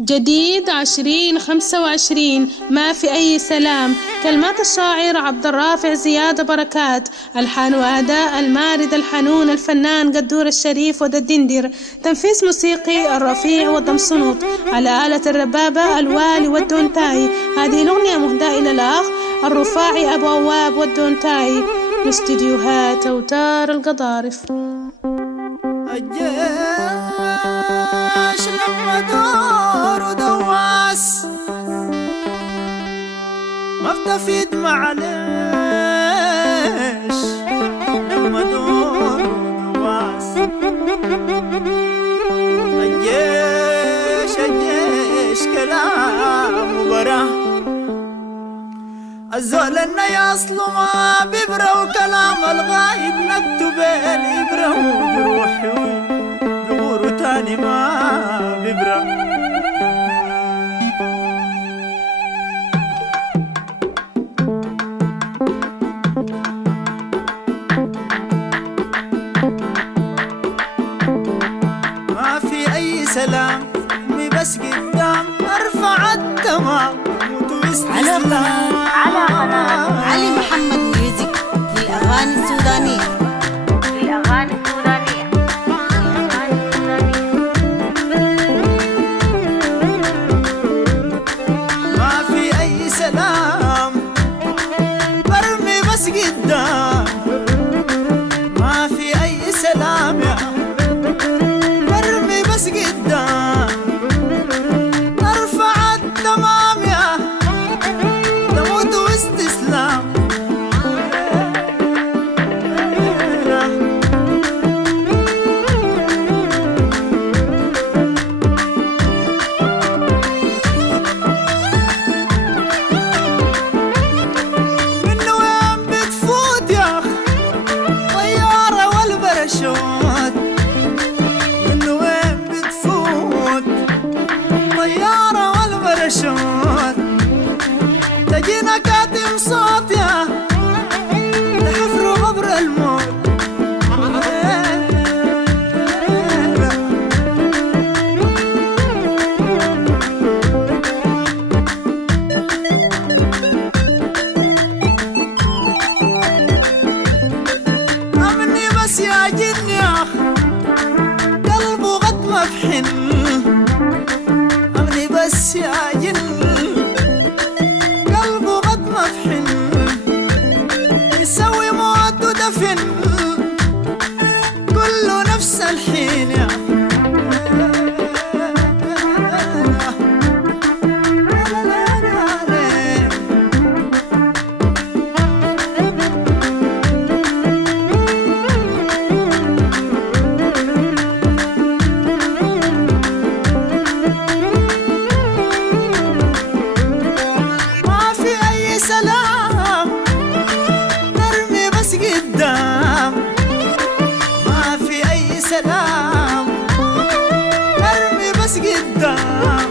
جديد 2025 ما في أي سلام. كلمات الشاعر عبد الرافع زياد بركات. ألحان وأداء المارد الحنون الفنان قدور الشريف والدندر. تنفيذ موسيقي الرفيع والدمصنوط. على آلة الربابة الوالي والدونتاي. هذه الأغنية مهداة إلى الأخ الرفاعي أبو عواب والدونتاي من استديوهات أوتار القضارف. الجيش لما دور ودواس ما بتفيد معلش لما دور ودواس. الجيش كلام وبراه الزول النيا أصله ما بيبرى وكلام الغايب نكتب الإبرة وجروحي بغور تاني ما بيبرى. ما في أي سلام أمي بس قدام أرفع التمام على قناة علي محمد ميوزك للأغاني السودانية. ما في أي سلام برمي بس قدام. ما في أي سلام يا برمي بس قدام. نرفع التمام يا تموت واستسلام. من وين بتفوت يا طيارة والبرشوت؟ من وين بتفوت طيارة والبرشوت؟ تجينا كاتم صوت يا تحفروا قبر الموت. أمني بس يا جن يا قلبه غد مفحن. أمني بس يا جن قلبه غد مفحن. يسوي موت ودفن كله نفس الحين يا ما في أي سلام نرمي بس قدام. ما في أي سلام نرمي بس قدام.